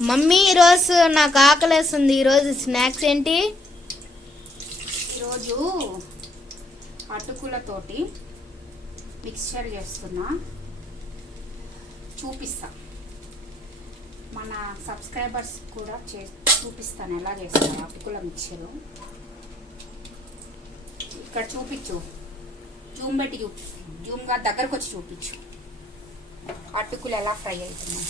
Mummy ఈరోజు నాకు ఆకలేస్తుంది. ఈరోజు స్నాక్స్ ఏంటి? ఈరోజు అటుకులతోటి మిక్స్చర్ చేస్తున్నా, చూపిస్తా. మన సబ్స్క్రైబర్స్ కూడా చూపిస్తాను ఎలా చేస్తాను అటుకుల మిక్స్చరు. ఇక్కడ చూపించు, జూమ్ పెట్టి జూమ్గా దగ్గరకు వచ్చి చూపించు అటుకులు ఎలా ఫ్రై అవుతున్నాయి.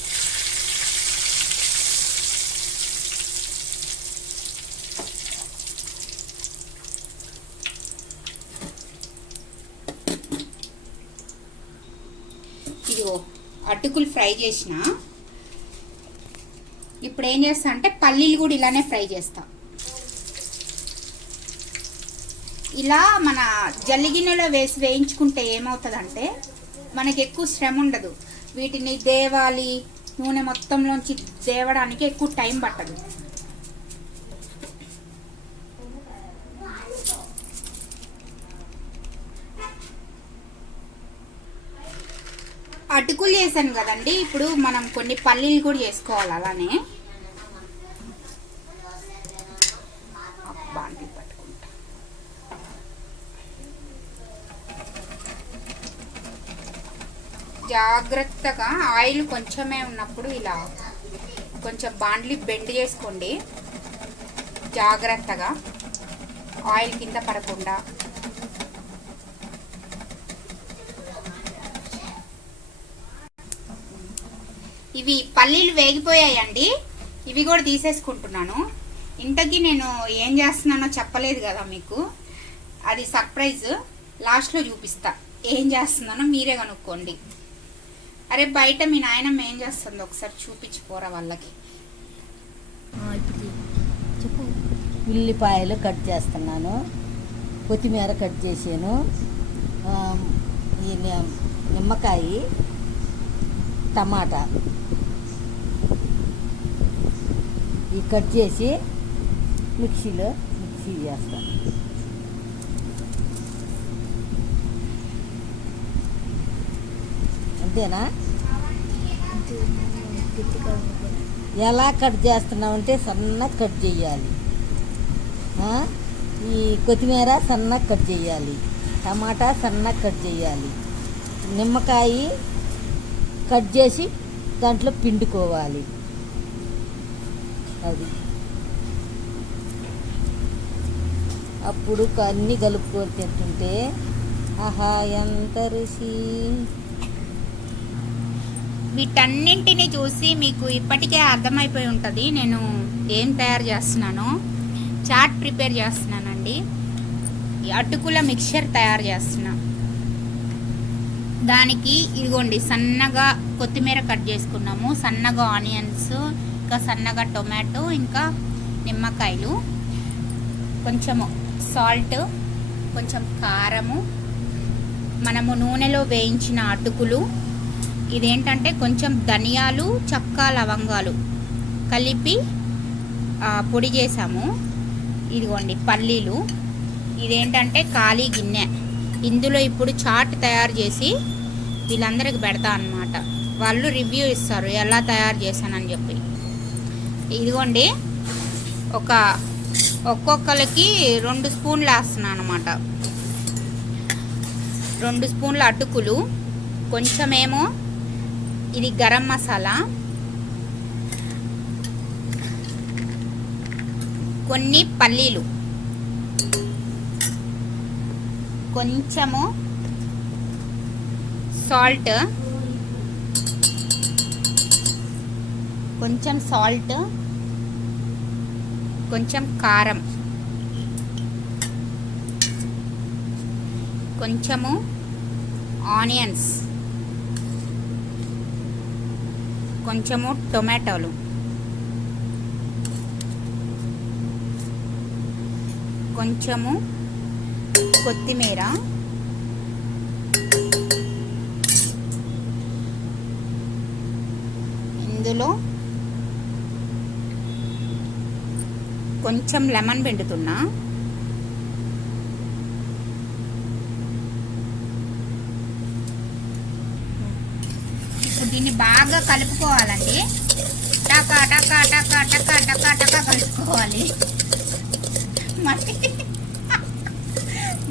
ఇదిగో అటుకులు ఫ్రై చేసిన. ఇప్పుడు ఏం చేస్తా అంటే పల్లీలు కూడా ఇలానే ఫ్రై చేస్తా. ఇలా మన జల్లిగిన్నెలో వేసి వేయించుకుంటే ఏమవుతుందంటే మనకి ఎక్కువ శ్రమ ఉండదు. వీటిని దేవాలి, నూనె మొత్తంలోంచి దేవడానికి ఎక్కువ టైం పట్టదు. అటుకులు చేశాను కదండి, ఇప్పుడు మనం కొన్ని పల్లీలు కూడా చేసుకోవాలి. అలానే పట్టుకుంటా. జాగ్రత్తగా ఆయిల్ కొంచెమే ఉన్నప్పుడు ఇలా కొంచెం బాండ్లీ బెండ్ చేసుకోండి. జాగ్రత్తగా ఆయిల్ కింద పడకుండా. ఇవి పల్లీలు వేగిపోయాయండి, ఇవి కూడా తీసేసుకుంటున్నాను. ఇంతకీ నేను ఏం చేస్తున్నానో చెప్పలేదు కదా మీకు, అది సర్ప్రైజ్. లాస్ట్లో చూపిస్తా ఏం చేస్తున్నానో, మీరే కనుక్కోండి. అరే బయట మీ నాయనమ్మ ఏం చేస్తుందో ఒకసారి చూపించిపోరా వాళ్ళకి. చెప్పు. ఉల్లిపాయలు కట్ చేస్తున్నాను, కొత్తిమీర కట్ చేసాను, నిమ్మకాయ, టమాటా ఇవి కట్ చేసి మిక్సీ చేస్తాను. అంతేనా? ఎలా కట్ చేస్తున్నామంటే సన్నగా కట్ చేయాలి. ఈ కొత్తిమీర సన్నగా కట్ చేయాలి, టమాటా సన్నగా కట్ చేయాలి, నిమ్మకాయ కట్ చేసి దాంట్లో పిండుకోవాలి. అది అప్పుడు అన్నీ కలుపుకొని తింటుంటే ఆహా ఎంత రుచి. వీటన్నింటినీ చూసి మీకు ఇప్పటికే అర్థమైపోయి ఉంటుంది నేను ఏం తయారు చేస్తున్నానో. చాట్ ప్రిపేర్ చేస్తున్నానండి, అటుకుల మిక్చర్ తయారు చేస్తున్నా. దానికి ఇదిగోండి సన్నగా కొత్తిమీర కట్ చేసుకున్నాము, సన్నగా ఆనియన్స్, ఇంకా సన్నగా టొమాటో, ఇంకా నిమ్మకాయలు, కొంచెము సాల్ట్, కొంచెం కారము, మనము నూనెలో వేయించిన అటుకులు, ఇదేంటంటే కొంచెం ధనియాలు, చెక్క, లవంగాలు కలిపి పొడి చేసాము. ఇదిగోండి పల్లీలు, ఇదేంటంటే ఖాళీ గిన్నె. ఇందులో ఇప్పుడు చాట్ తయారు చేసి వీళ్ళందరికి పెడతా అన్నమాట. వాళ్ళు రివ్యూ ఇస్తారు ఎలా తయారు చేశానని చెప్పి. ఇదిగోండి ఒక్కొక్కరికి 2 స్పూన్లు వేస్తున్నాను అనమాట. 2 స్పూన్ల అటుకులు, కొంచెమేమో ఇది గరం మసాలా, కొన్ని పల్లీలు, కొంచెము సాల్ట్, కొంచెం కారం, కొంచెము ఆనియన్స్, కొంచెము టొమాటోలు, కొంచెము కొత్తిమీర, ఇందులో కొంచెం లెమన్ పిండుతున్నా. ఇప్పుడు దీన్ని బాగా కలుపుకోవాలండి. టకా టకా టకా టకా టకా టకా కలుపుకోవాలి. మళ్ళీ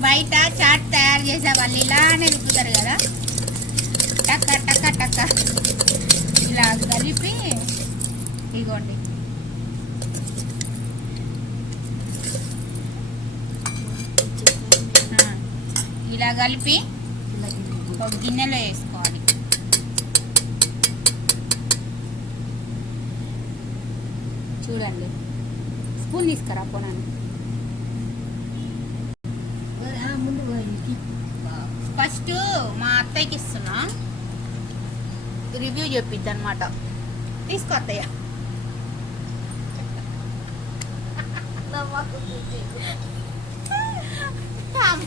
బయట చాట్ తయారు చేసే వాళ్ళు ఇలానే రుపుతారు కదా, టకా టకా టకా ఇలా కలిపి ఇగోండి. ఇలా కలిపి ఒక గిన్నెలో వేసుకోవాలి. చూడండి, స్పూన్ తీసుకురా పోనాను. ఫస్ట్ మా అత్తయ్యకి ఇస్తున్నా, రివ్యూ చెప్పిద్ది అనమాట. తీసుకో అత్తయ్య.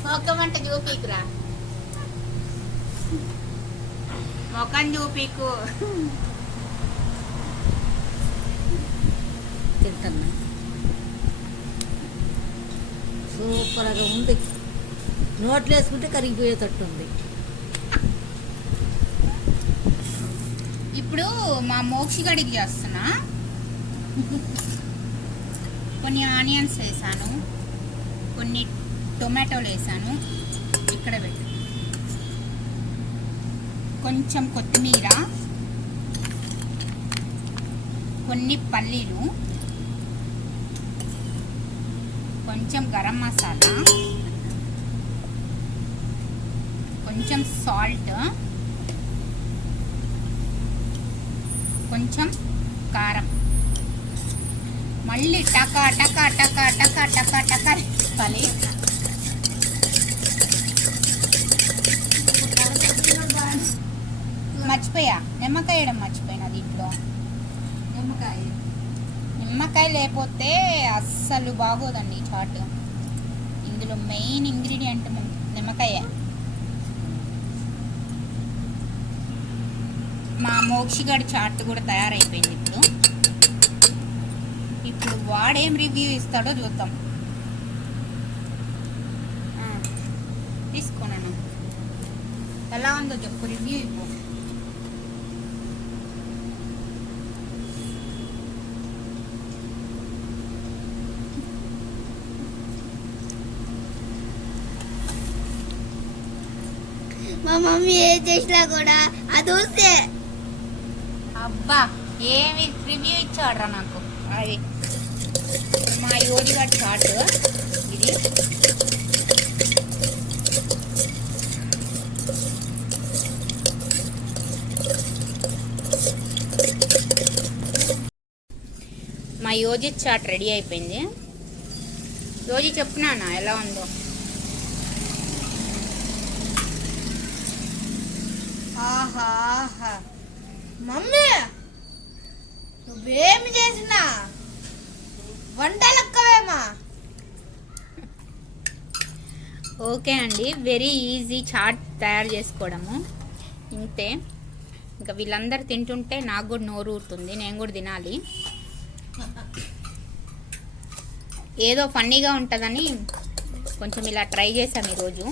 మొక్కం అంటే చూపీకురా, మొక్కం చూపీకు. తింటున్నా, సూపర్గా ఉంది. నోట్లు వేసుకుంటే కరిగిపోయేటట్టు ఉంది. ఇప్పుడు మా మోక్షిగడికి చేస్తున్నా. కొన్ని ఆనియన్స్ వేసాను, కొన్ని టొమాటోలు వేసాను, ఇక్కడ పెట్టు. కొంచెం కొత్తిమీర, కొన్ని పల్లీలు, కొంచెం గరం మసాలా, కొంచెం సాల్ట్, కొంచెం కారం. మళ్ళీ టకా టకా టకా టకా టకా టకా వేసుకోవాలి. మర్చిపోయా, నిమ్మకాయ వేయడం మర్చిపోయినా దీంట్లో. నిమ్మకాయ లేకపోతే అస్సలు బాగోదండి చాట్. ఇందులో మెయిన్ ఇంగ్రీడియంట్ నిమ్మకాయ. మా మోక్షిగాడి చాట్ కూడా తయారైపోయింది. ఇప్పుడు వాడేం రివ్యూ ఇస్తాడో చూద్దాం. తీసుకోనను, ఎలా ఉందో చెప్పు, రివ్యూ ఇవ్వు. మా మమ్మీ ఏం చేసినా కూడా అది వస్తే అబ్బా ఏమి రివ్యూ ఇచ్చాడ్రా నాకు. అది మా యోడిగా చాట్ ఇది. మా యోజి చాట్ రెడీ అయిపోయింది. యోజి చెప్పునా ఎలా ఉందో. ఆహా మమ్మీ నువ్వేమి చేసినా వంటలక్కవేమా. ఓకే అండి, వెరీ ఈజీ చాట్ తయారు చేసుకోవడము. ఇంతే, ఇంకా వీళ్ళందరూ తింటుంటే నాకు కూడా నోరు ఊరుతుంది, నేను కూడా తినాలి. ఏదో ఫన్నీగా ఉంటుందని కొంచెం ఇలా ట్రై చేశాను ఈరోజు.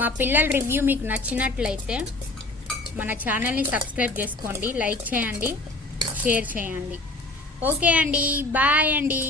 మా పిల్లల రివ్యూ మీకు నచ్చినట్లయితే మన ఛానల్ని సబ్స్క్రైబ్ చేసుకోండి, లైక్ చేయండి, షేర్ చేయండి. ఓకే అండి, బాయ్ అండి.